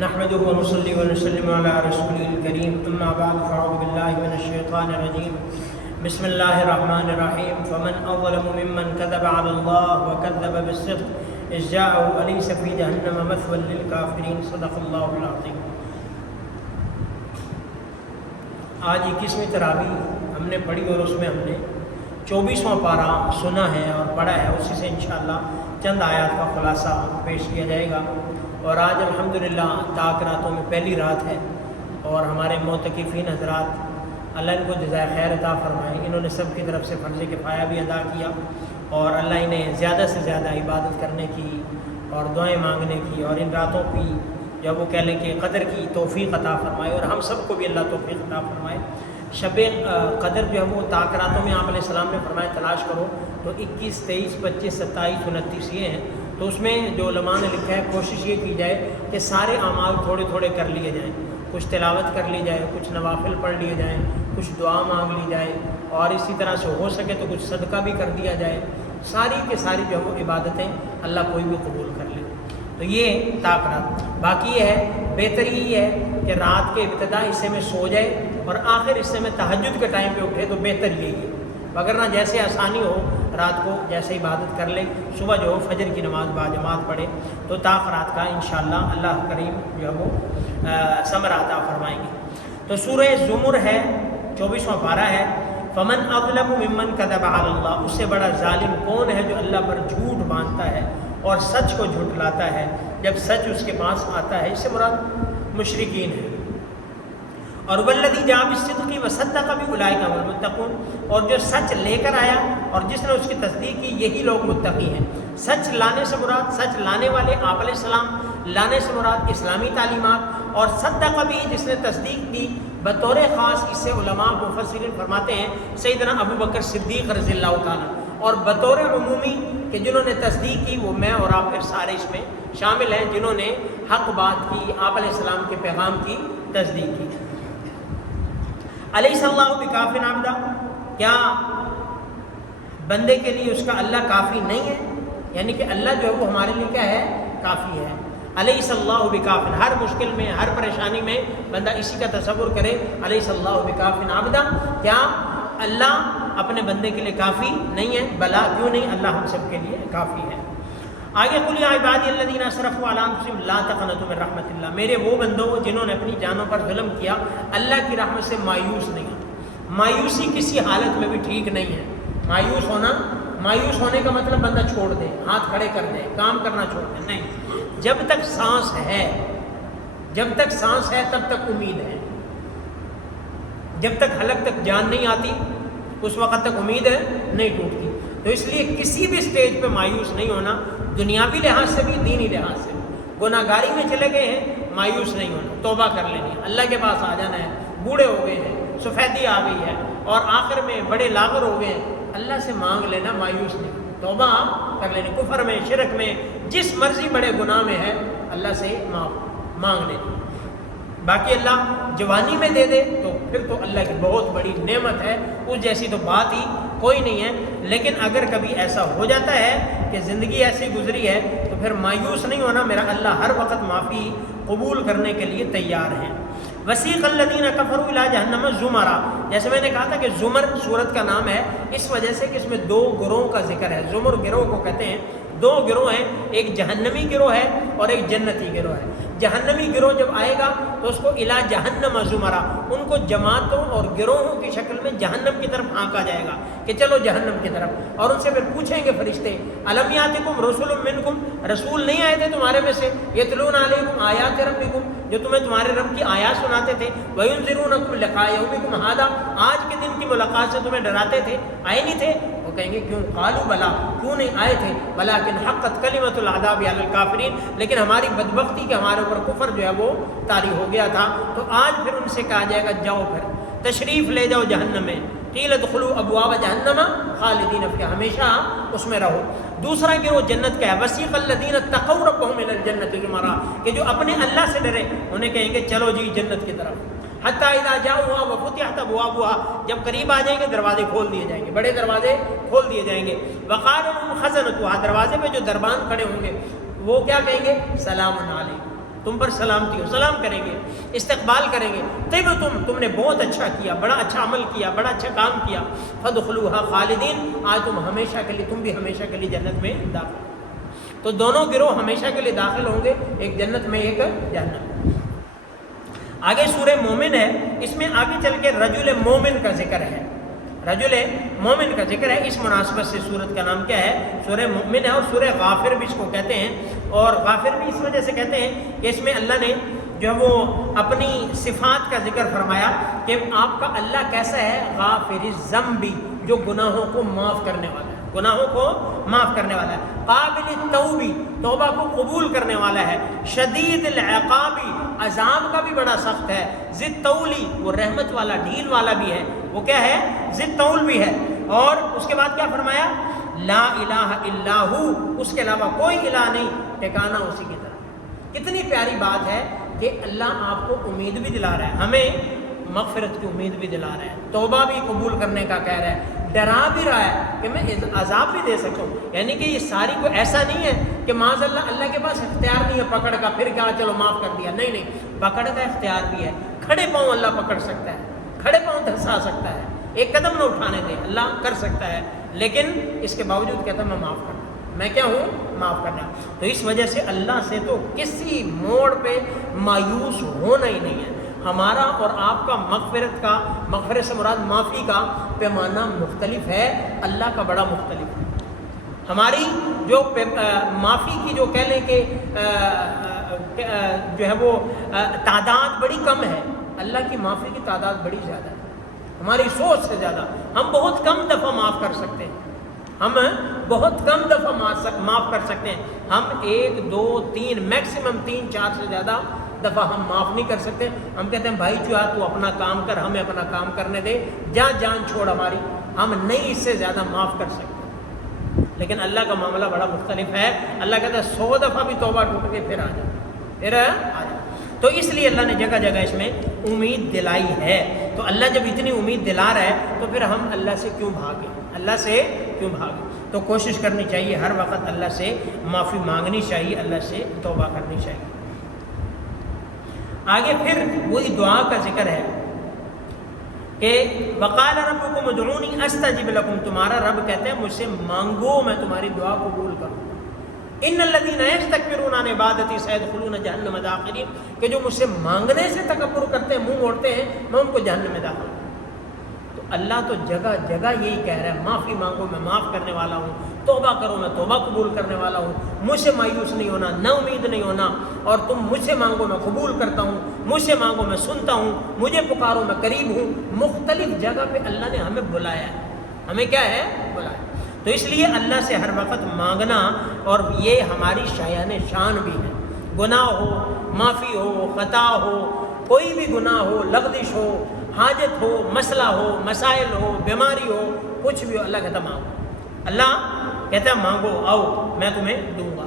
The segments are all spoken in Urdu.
نحمده ونصلي ونسلم على رسوله الكريم اما بعد فاعوذ بالله من الشيطان الرجيم بسم الله الرحمن الرحيم فمن اظلم ممن كذب على الله وكذب بالصدق اذ جاءه اليس في جهنم مثوى للكافرين صدق الله العظيم۔ آج 21ویں تراویح ہم نے پڑھی اور اس میں ہم نے 24واں پارہ سنا ہے اور پڑھا ہے، اسی سے انشاءاللہ چند آیات کا خلاصہ پیش کیا جائے گا۔ اور آج الحمدللہ طاق راتوں میں پہلی رات ہے اور ہمارے معتکفین حضرات اللہ ان کو جزائے خیر عطا فرمائے، انہوں نے سب کی طرف سے فرض کفایہ بھی ادا کیا اور اللہ انہیں زیادہ سے زیادہ عبادت کرنے کی اور دعائیں مانگنے کی اور ان راتوں کی جب وہ کہہ لیں کہ قدر کی توفیق عطا فرمائے اور ہم سب کو بھی اللہ توفیق عطا فرمائے۔ شب قدر جو ہے وہ طاق راتوں میں آپ علیہ السلام نے فرمایا تلاش کرو، تو 21، 23، 25، 27، 29 یہ ہیں۔ تو اس میں جو علماء نے لکھا ہے کوشش یہ کی جائے کہ سارے اعمال تھوڑے تھوڑے کر لیے جائیں، کچھ تلاوت کر لی جائے، کچھ نوافل پڑھ لیے جائیں، کچھ دعا مانگ لی جائے اور اسی طرح سے ہو سکے تو کچھ صدقہ بھی کر دیا جائے، ساری کے ساری جو ہے وہ عبادتیں اللہ کوئی بھی قبول کر لے۔ تو یہ طاق رات۔ باقی یہ ہے بہتر یہ ہے کہ رات کے ابتدا حصے میں سو جائے اور آخر حصے میں تہجد کے ٹائم پہ اٹھے، تو بہتر یہی ہے، وگرنہ جیسے آسانی ہو رات کو جیسے عبادت کر لے، صبح جو ہو فجر کی نماز باجماعت پڑھے، تو طاق رات کا انشاءاللہ اللہ کریم جو ہے وہ ثمر عطا فرمائیں گے۔ تو سورہ زمر ہے، 24واں پارہ ہے۔ فمن اظلم ممن کذب علی اللہ، اس سے بڑا ظالم کون ہے جو اللہ پر جھوٹ باندھتا ہے اور سچ کو جھٹلاتا ہے جب سچ اس کے پاس آتا ہے۔ اس سے مراد مشرکین ہے۔ اور والذی جاء بالصدق وصدق بہ اولئک هم المتقون، اور جو سچ لے کر آیا اور جس نے اس کی تصدیق کی، یہی لوگ متقی ہیں۔ سچ لانے سے مراد سچ لانے والے آپ علیہ السلام، لانے سے مراد اسلامی تعلیمات، اور صدق بھی جس نے تصدیق کی بطور خاص، اس سے علماء مفسرین فرماتے ہیں سیدنا ابو بکر صدیق رضی اللہ تعالیٰ، اور بطور عمومی کہ جنہوں نے تصدیق کی وہ میں اور آپ پھر سارے اس میں شامل ہیں جنہوں نے حق بات کی، آپ علیہ السلام کے پیغام کی تصدیق کی۔ الیس اللہ بکاف عبدا، کیا بندے کے لیے اس کا اللہ کافی نہیں ہے؟ یعنی کہ اللہ جو ہے وہ ہمارے لیے کیا ہے؟ کافی ہے۔ الیس اللہ بکاف، ہر مشکل میں ہر پریشانی میں بندہ اسی کا تصور کرے، الیس اللہ بکاف عبدا، کیا اللہ اپنے بندے کے لیے کافی نہیں ہے؟ بلا، کیوں نہیں، اللہ ہم سب کے لیے کافی ہے۔ آگے قل یا عبادی الذین اسرفوا علی انفسہم لا تقنطوا من رحمت اللہ، میرے وہ بندوں جنہوں نے اپنی جانوں پر ظلم کیا، اللہ کی رحمت سے مایوس نہیں ہو۔ مایوسی کسی حالت میں بھی ٹھیک نہیں ہے۔ مایوس ہونے کا مطلب بندہ چھوڑ دے، ہاتھ کھڑے کر دے، کام کرنا چھوڑ دے، نہیں۔ جب تک سانس ہے، جب تک سانس ہے تب تک امید ہے، جب تک حلق تک جان نہیں آتی اس وقت تک امید ہے نہیں ٹوٹتی۔ تو اس لیے کسی بھی سٹیج پہ مایوس نہیں ہونا، دنیاوی لحاظ سے بھی دینی لحاظ سے بھی۔ گناہ گاری میں چلے گئے ہیں، مایوس نہیں ہونا، توبہ کر لینی ہے، اللہ کے پاس آ جانا ہے۔ بوڑھے ہو گئے ہیں، سفیدی آ گئی ہے اور آخر میں بڑے لاغر ہو گئے ہیں، اللہ سے مانگ لینا، مایوس نہیں، توبہ کر لینی۔ کفر میں، شرک میں، جس مرضی بڑے گناہ میں ہے، اللہ سے مانگ لینی۔ باقی اللہ جوانی میں دے دے تو پھر تو اللہ کی بہت بڑی نعمت ہے، اس جیسی تو بات ہی کوئی نہیں ہے۔ لیکن اگر کبھی ایسا ہو جاتا ہے کہ زندگی ایسی گزری ہے تو پھر مایوس نہیں ہونا، میرا اللہ ہر وقت معافی قبول کرنے کے لیے تیار ہیں۔ وسیق الذین کفروا الی جہنم زمرا، جیسے میں نے کہا تھا کہ زمر سورت کا نام ہے اس وجہ سے کہ اس میں دو گروہوں کا ذکر ہے۔ زمر گروہ کو کہتے ہیں، دو گروہ ہیں، ایک جہنمی گروہ ہے اور ایک جنتی گروہ ہے۔ جہنمی گروہ جب آئے گا تو اس کو الی جہنم زمرا، ان کو جماعتوں اور گروہوں کی شکل میں جہنم کی طرف ہانکا جائے گا کہ چلو جہنم کی طرف، اور ان سے پھر پوچھیں گے فرشتے الم یاتکم رسول منکم، رسول نہیں آئے تھے تمہارے میں سے، یتلون علیکم آیات ربکم، جو تمہیں تمہارے رب کی آیات سناتے تھے، وینذرونکم لقاء یومکم ھذا، آج کے دن کی ملاقات سے تمہیں ڈراتے تھے، آئے نہیں تھے؟ وہ کہیں گے کیوں؟ قالوا بلا، کیوں نہیں آئے تھے؟ ولکن حقت کلمۃ العذاب علی الکافرین، لیکن ہماری بدبختی کہ ہمارے اوپر کفر جو ہے وہ طاری ہو گیا تھا۔ تو آج پھر ان سے کہا جائے گا جاؤ، پھر تشریف لے جاؤ جہنم میں، قیل ادخلوا ابواب جہنم خالدین فیہا، ہمیشہ اس میں رہو۔ دوسرا گروہ جنت کا ہے، وسیق الذین اتقوا ربهم الی الجنۃ زمرا، کہ جو اپنے اللہ سے ڈرے انہیں کہیں گے چلو جی جنت کی طرف۔ حتی اذا جاؤها وفتحت ابوابها، جب قریب آ جائیں گے دروازے کھول دیے جائیں گے، بڑے دروازے کھول دیے جائیں گے۔ وقال لهم خزنتها، دروازے پہ جو دربان کھڑے ہوں گے وہ کیا کہیں گے؟ سلام علیکم، تم پر سلامتی ہو، سلام کریں گے، استقبال کریں گے، تم نے بہت اچھا کیا، بڑا اچھا عمل کیا، بڑا اچھا کام کیا، فادخلوها خالدین، آج تم ہمیشہ کے لیے، تم بھی ہمیشہ کے لیے جنت میں داخل۔ تو دونوں گروہ ہمیشہ کے لیے داخل ہوں گے، ایک جنت میں ایک جہنم۔ آگے سورہ مومن ہے، اس میں آگے چل کے رجل مومن کا ذکر ہے، رجل مومن کا ذکر ہے۔ اس مناسبت سے سورت کا نام کیا ہے؟ سورہ مومن ہے، اور سورہ غافر بھی اس کو کہتے ہیں، اور غافر بھی اس وجہ سے کہتے ہیں کہ اس میں اللہ نے جو وہ اپنی صفات کا ذکر فرمایا کہ آپ کا اللہ کیسا ہے، غافر الذنب، جو گناہوں کو معاف کرنے والا ہے، گناہوں کو معاف کرنے والا ہے، قابل التوب، توبہ کو قبول کرنے والا ہے، شدید العقاب، عذاب کا بھی بڑا سخت ہے، ذی الطول، وہ رحمت والا، ڈھیل والا بھی ہے، وہ کیا ہے؟ ذی الطول بھی ہے۔ اور اس کے بعد کیا فرمایا؟ لا الہ الا ہو، اس کے علاوہ کوئی الہ نہیں، ٹھکانہ اسی کی طرف۔ کتنی پیاری بات ہے کہ اللہ آپ کو امید بھی دلا رہا ہے، ہمیں مغفرت کی امید بھی دلا رہا ہے، توبہ بھی قبول کرنے کا کہہ رہا ہے، ڈرا بھی رہا ہے کہ میں عذاب بھی دے سکتا ہوں۔ یعنی کہ یہ ساری کو ایسا نہیں ہے کہ معاذ اللہ کے پاس اختیار نہیں ہے پکڑ کا، پھر کہا چلو معاف کر دیا، نہیں نہیں، پکڑ کا اختیار بھی ہے، کھڑے پاؤں اللہ پکڑ سکتا ہے، کھڑے پاؤں دھسا سکتا ہے، ایک قدم نہ اٹھانے دے، اللہ کر سکتا ہے، لیکن اس کے باوجود کہتا میں معاف کرتا ہوں، میں کیا ہوں؟ معاف کرنا۔ تو اس وجہ سے اللہ سے تو کسی موڑ پہ مایوس ہونا ہی نہیں ہے۔ ہمارا اور آپ کا مغفرت سے مراد معافی کا پیمانہ مختلف ہے، اللہ کا بڑا مختلف ہے۔ ہماری جو معافی کی جو کہہ لیں کہ جو ہے وہ تعداد بڑی کم ہے، اللہ کی معافی کی تعداد بڑی زیادہ ہے، ہماری سوچ سے زیادہ۔ ہم بہت کم دفعہ معاف کر سکتے ہیں، ہم بہت کم دفعہ معاف کر سکتے ہیں، ہم 1 2 3 میکسیمم 3 4 سے زیادہ دفعہ ہم معاف نہیں کر سکتے۔ ہم کہتے ہیں بھائی جو ہے تو اپنا کام کر، ہمیں اپنا کام کرنے دے، جان چھوڑ ہماری، ہم نہیں اس سے زیادہ معاف کر سکتے۔ لیکن اللہ کا معاملہ بڑا مختلف ہے، اللہ کہتا ہے 100 دفعہ بھی توبہ ٹوٹ کے پھر آ جائے، پھر آ جائے۔ تو اس لیے اللہ نے جگہ جگہ اس میں امید دلائی ہے۔ تو اللہ جب اتنی امید دلا رہا ہے تو پھر ہم اللہ سے کیوں بھاگیں، اللہ سے کیوں بھاگیں؟ تو کوشش کرنی چاہیے ہر وقت اللہ سے معافی مانگنی چاہیے، اللہ سے توبہ کرنی چاہیے۔ آگے پھر وہی دعا کا ذکر ہے کہ وقال ربکم ادعونی استجب لکم، تمہارا رب کہتے ہیں مجھ سے مانگو میں تمہاری دعا قبول کروں۔ ان الذین یستکبرون عن عبادتی سیدخلون جہنم داخرین، کہ جو مجھ سے مانگنے سے تکبر کرتے ہیں، منہ موڑتے ہیں، میں ان کو جہنم میں داخل کروں۔ تو اللہ تو جگہ جگہ یہی کہہ رہا ہے معافی مانگو میں معاف کرنے والا ہوں، توبہ کرو میں توبہ قبول کرنے والا ہوں، مجھ سے مایوس نہیں ہونا، نا امید نہیں ہونا، اور تم مجھ سے مانگو میں قبول کرتا ہوں، مجھ سے مانگو میں سنتا ہوں، مجھے پکارو میں قریب ہوں۔ مختلف جگہ پہ اللہ نے ہمیں بلایا ہے، ہمیں کیا ہے؟ بلایا۔ تو اس لیے اللہ سے ہر وقت مانگنا، اور یہ ہماری شایان شان بھی ہے۔ گناہ ہو، معافی ہو، خطا ہو، کوئی بھی گناہ ہو، لغزش ہو، حاجت ہو، مسئلہ ہو، مسائل ہو، بیماری ہو، کچھ بھی ہو، اللہ کہتا مانگو۔ اللہ کہتا ہے مانگو، آؤ میں تمہیں دوں گا۔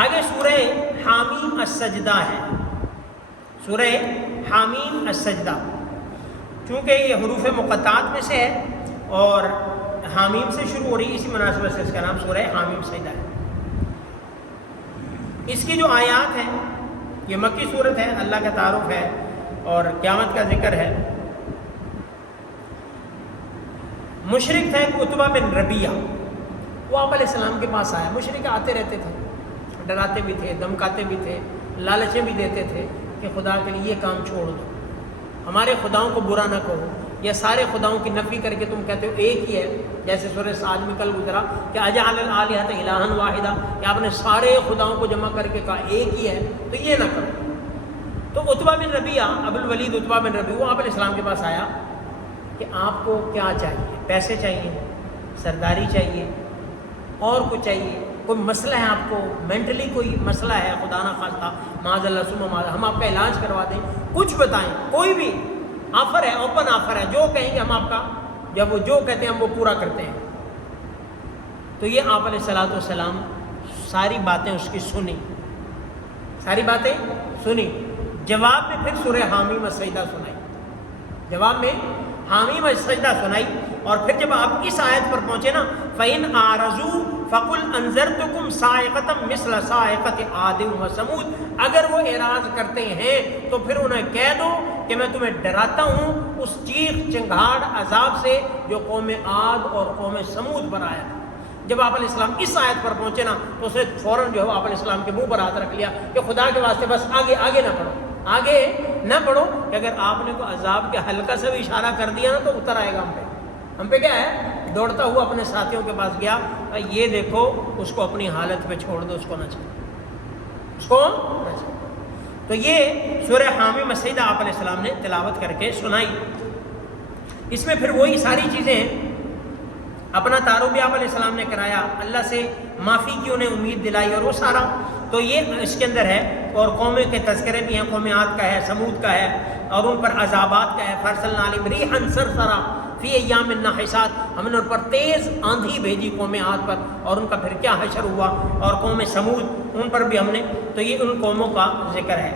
آگے سورہ حامیم السجدہ ہے، سورہ حامیم السجدہ، چونکہ یہ حروف مقطعات میں سے ہے اور حامیم سے شروع ہو رہی ہے، اسی مناسبت سے اس کا نام سورہ حامیم سجدہ ہے۔ اس کی جو آیات ہیں یہ مکی صورت ہے، اللہ کا تعارف ہے اور قیامت کا ذکر ہے۔ مشرک تھا عتبہ بن ربیعہ، وہ آپ علیہ السلام کے پاس آیا۔ مشرک آتے رہتے تھے، ڈراتے بھی تھے، دمکاتے بھی تھے، لالچیں بھی دیتے تھے کہ خدا کے لیے یہ کام چھوڑ دو، ہمارے خداؤں کو برا نہ کہو، یا سارے خداؤں کی نفی کر کے تم کہتے ہو ایک ہی ہے، جیسے سورہ صاد میں کل گزرا کہ اجعل الآلہۃ الہا واحدا، کہ آپ نے سارے خداؤں کو جمع کر کے کہا ایک ہی ہے، تو یہ نہ کرو۔ تو عتبہ بن ربیعہ، ابو الولید عتبہ بن ربیعہ، وہ آپ علیہ السلام کے پاس آیا کہ آپ کو کیا چاہیے؟ پیسے چاہیے، سرداری چاہیے، اور کچھ چاہیے؟ کوئی مسئلہ ہے آپ کو، مینٹلی کوئی مسئلہ ہے، خدا نہ خواستہ، معاذ اللہ ثم معاذ، ہم آپ کا علاج کروا دیں، کچھ بتائیں، کوئی بھی آفر ہے، اوپن آفر ہے، جو کہیں گے ہم آپ کا، جب وہ جو کہتے ہیں ہم وہ پورا کرتے ہیں۔ تو یہ آپ علیہ الصلوۃ والسلام ساری باتیں اس کی سنی، ساری باتیں سنی، جواب میں پھر سورہ حامیم السجدہ سنائی، جواب میں حامیم السجدہ سنائی، اور پھر جب آپ اس آیت پر پہنچے نا، فَإِنْ أَعْرَضُوا فقل انذرتکم صاعقۃ مثل صاعقۃ عاد و ثمود، اگر وہ اعراض کرتے ہیں تو پھر انہیں کہہ دو کہ میں تمہیں ڈراتا ہوں اس چیخ چنگھاڑ عذاب سے جو قوم عاد اور قوم ثمود پر آیا۔ جب آپ علیہ السلام اس آیت پر پہنچے نا تو اس نے فوراً جو ہے آپ علیہ السلام کے منہ پر ہاتھ رکھ لیا کہ خدا کے واسطے بس آگے نہ پڑھو، آگے نہ پڑھو، کہ اگر آپ نے کوئی عذاب کے ہلکا سے بھی اشارہ کر دیا نا تو اتر آئے گا ہم پہ کیا ہے۔ دوڑتا ہوا اپنے ساتھیوں کے پاس گیا، یہ دیکھو اس کو اپنی حالت پہ چھوڑ دو، اس کو نہ چھوڑو، اس کو نہ چھوڑو۔ تو یہ سورہ حامی مسجدہ آپ علیہ السلام نے تلاوت کر کے سنائی۔ اس میں پھر وہی ساری چیزیں ہیں، اپنا تعارف بھی آپ علیہ السلام نے کرایا، اللہ سے معافی کی انہیں امید دلائی اور وہ سارا، تو یہ اس کے اندر ہے۔ اور قومیں کے تذکرے بھی ہیں، قوم عاد کا ہے، سمود کا ہے، اور ان پر عذابات کا ہے۔ فارسلنا علیہم ریحا صرصرا فی ایام نحسات، ہم نے ان پر تیز آندھی بھیجی قوم عاد پر، اور ان کا پھر کیا حشر ہوا، اور قوم سمود ان پر بھی ہم نے، تو یہ ان قوموں کا ذکر ہے۔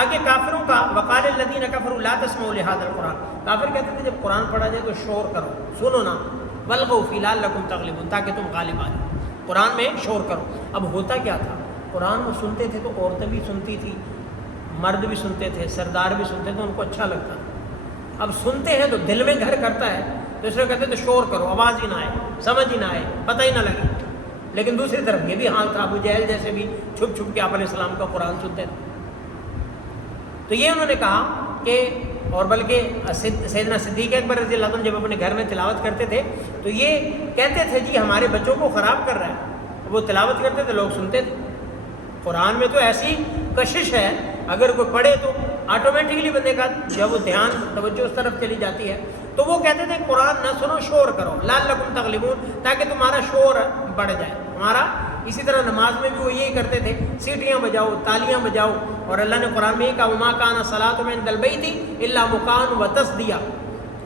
آگے کافروں کا، وقال الذین کفروا لا تسمعوا لهذا القرآن، کافر کہتے تھے جب قرآن پڑھا جائے تو شور کرو، سنو نا، والغوا فیہ لعلکم تغلبون، تاکہ تم غالب آ جاؤ، قرآن میں شور کرو۔ اب ہوتا کیا تھا، قرآن وہ سنتے تھے تو عورتیں بھی سنتی تھی، مرد بھی سنتے تھے، سردار بھی سنتے تھے، ان کو اچھا لگتا تھا۔ اب سنتے ہیں تو دل میں گھر کرتا ہے، تو اس لیے کہتے تو شور کرو، آواز ہی نہ آئے، سمجھ ہی نہ آئے، پتہ ہی نہ لگے۔ لیکن دوسری طرف یہ بھی حال تھا، ابو جہل جیسے بھی چھپ چھپ کے آپ علیہ السلام کا قرآن سنتے تھے۔ تو یہ انہوں نے کہا کہ، اور بلکہ سیدنا صدیق اکبر رضی اللہ عنہ جب اپنے گھر میں تلاوت کرتے تھے تو یہ کہتے تھے جی ہمارے بچوں کو خراب کر رہا ہے، وہ تلاوت کرتے تھے، لوگ سنتے تھے۔ قرآن میں تو ایسی کشش ہے، اگر کوئی پڑھے تو آٹومیٹکلی بندے کا جب وہ دھیان توجہ اس طرف چلی جاتی ہے، تو وہ کہتے تھے قرآن نہ سنو، شور کرو، لعلکم تغلبون، تاکہ تمہارا شور بڑھ جائے تمہارا۔ اسی طرح نماز میں بھی وہ یہی کرتے تھے، سیٹیاں بجاؤ، تالیاں بجاؤ، اور اللہ نے قرآن میں یہ کہا وما کان صلاتهم عند البیت الا مکان وتصدیہ،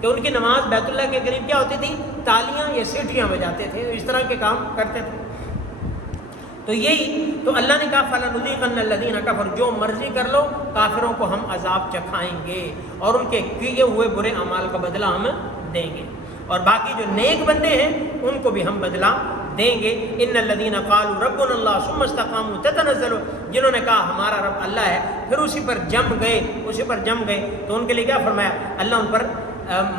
کہ ان کی نماز بیت اللہ کے قریب کیا ہوتی تھی، تالیاں یا سیٹیاں بجاتے تھے، اس طرح کے کام کرتے تھے۔ تو یہی تو اللہ نے کہا فَلَنُذِيقَنَّ الَّذِينَ كَفَرُوا، جو مرضی کر لو کافروں کو ہم عذاب چکھائیں گے اور ان کے کیے ہوئے برے اعمال کا بدلہ ہم دیں گے، اور باقی جو نیک بندے ہیں ان کو بھی ہم بدلہ دیں گے۔ ان الذین قالوا ربنا اللہ ثم استقاموا تتنزل، جنہوں نے کہا ہمارا رب اللہ ہے پھر اسی پر جم گئے، تو ان کے لیے کیا فرمایا، اللہ ان پر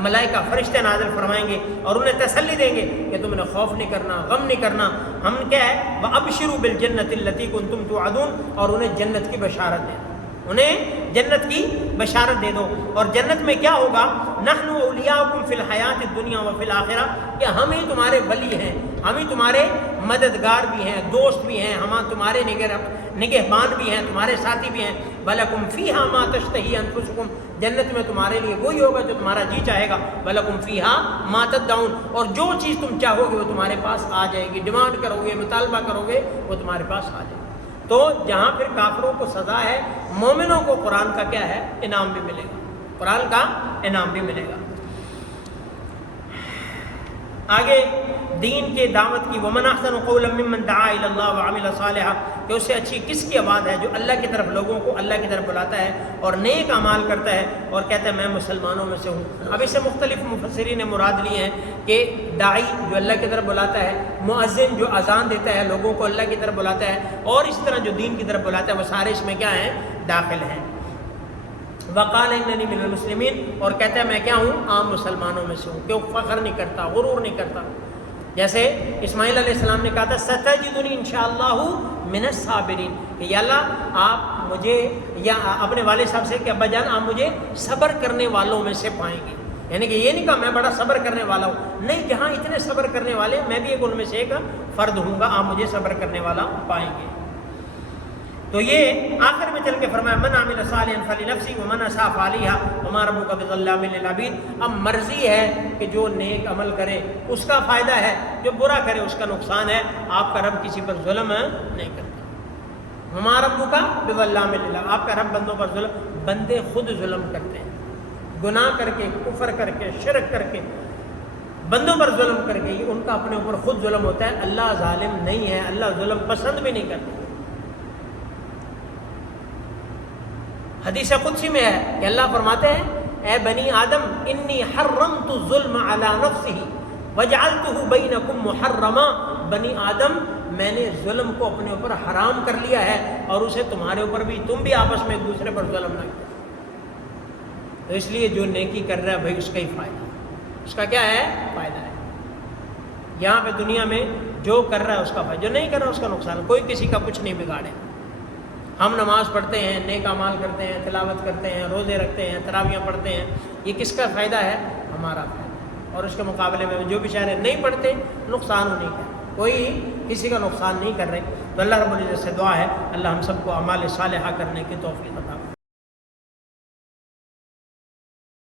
ملائکہ فرشتے نازل فرمائیں گے اور انہیں تسلی دیں گے کہ تم نے خوف نہیں کرنا، غم نہیں کرنا، ہم کیا ہے وَأَبْشِرُوا بِالْجَنَّةِ الَّتِي كُنْتُمْ تُوعَدُونَ، اور انہیں جنت کی بشارت دے دو، انہیں جنت کی بشارت دے دو۔ اور جنت میں کیا ہوگا، نحن اولیاؤکم فی الحیات الدنیا وفی الآخرہ، کہ ہم ہی تمہارے ولی ہیں، ہم ہی تمہارے مددگار بھی ہیں، دوست بھی ہیں، ہم تمہارے نگہبان بھی ہیں، تمہارے ساتھی بھی ہیں۔ وَلَكُمْ فِيهَا مَا تَشْتَهِي أَنفُسُكُمْ، جنت میں تمہارے لیے وہی ہوگا جو تمہارا جی چاہے گا۔ وَلَكُمْ فِيهَا مَا تَدَّعُونَ، اور جو چیز تم چاہو گے وہ تمہارے پاس آ جائے گی، ڈیمانڈ کرو گے، مطالبہ کرو گے، وہ تمہارے پاس آ جائے گی۔ تو جہاں پھر کافروں کو سزا ہے، مومنوں کو قرآن کا کیا ہے، انعام بھی ملے گا، قرآن کا انعام بھی ملے گا۔ آگے دین کے دعوت کی، وَمَنْ أَحْسَنُ قَوْلًا مِّمَّنْ دَعَا إِلَى اللَّهِ وَعَمِلَ صَالِحًا، کہ اس سے اچھی کس کی آواز ہے جو اللہ کی طرف لوگوں کو اللہ کی طرف بلاتا ہے اور نیک اعمال کرتا ہے اور کہتا ہے میں مسلمانوں میں سے ہوں۔ اب اس سے مختلف مفسرین نے مراد لی ہیں کہ داعی جو اللہ کی طرف بلاتا ہے، مؤذن جو اذان دیتا ہے لوگوں کو اللہ کی طرف بلاتا ہے، اور اس طرح جو دین کی طرف بلاتا ہے، وہ سارے اس میں کیا ہیں، داخل ہیں۔ وقال اننی من المسلمین، اور کہتا ہے میں کیا ہوں، عام مسلمانوں میں سے ہوں، کہ وہ فخر نہیں کرتا، غرور نہیں کرتا۔ جیسے اسماعیل علیہ السلام نے کہا تھا ستجدنی انشاءاللہ من الصابرین، کہ یا اللہ آپ مجھے، یا اپنے والد صاحب سے کہ ابا جان آپ مجھے صبر کرنے والوں میں سے پائیں گے، یعنی کہ یہ نہیں کہا میں بڑا صبر کرنے والا ہوں، نہیں، جہاں اتنے صبر کرنے والے میں بھی ایک ان میں سے ایک فرد ہوں گا، آپ مجھے صبر کرنے والا پائیں گے۔ تو یہ آخر میں چل کے فرمایا من عمل صالحا فلنفسہ ومن اساء فعلیہا وما ربک بظلام للعبید۔ اب مرضی ہے کہ جو نیک عمل کرے اس کا فائدہ ہے، جو برا کرے اس کا نقصان ہے، آپ کا رب کسی پر ظلم نہیں کرتا۔ وما ربک بظلام للعبید، آپ کا رب بندوں پر ظلم، بندے خود ظلم کرتے ہیں، گناہ کر کے، کفر کر کے، شرک کر کے، بندوں پر ظلم کر کے، ان کا اپنے اوپر خود ظلم ہوتا ہے۔ اللہ ظالم نہیں ہے، اللہ ظلم پسند بھی نہیں کرتا۔ حدیث قدسی میں ہے کہ اللہ فرماتے ہیں اے بنی آدم انی حرمت الظلم علی نفسہ وجعلتہ بینکم محرما بنی آدم میں نے ظلم کو اپنے اوپر حرام کر لیا ہے اور اسے تمہارے اوپر بھی، تم بھی آپس میں ایک دوسرے پر ظلم نہ کرو۔ تو اس لیے جو نیکی کر رہا ہے بھائی اس کا ہی فائدہ ہے، اس کا کیا ہے فائدہ ہے۔ یہاں پہ دنیا میں جو کر رہا ہے اس کا فائدہ، جو نہیں کر رہا اس کا نقصان۔ کوئی کسی کا کچھ نہیں بگاڑے۔ ہم نماز پڑھتے ہیں، نیک اعمال کرتے ہیں، تلاوت کرتے ہیں، روزے رکھتے ہیں، تراویحیں پڑھتے ہیں، یہ کس کا فائدہ ہے؟ ہمارا فائدہ۔ اور اس کے مقابلے میں جو بیچارے نہیں پڑھتے نقصان انہیں کا، کوئی کسی کا نقصان نہیں کر رہے۔ تو اللہ رب العزت سے دعا ہے اللہ ہم سب کو اعمال صالحہ کرنے کی توفیق عطا فرمائے۔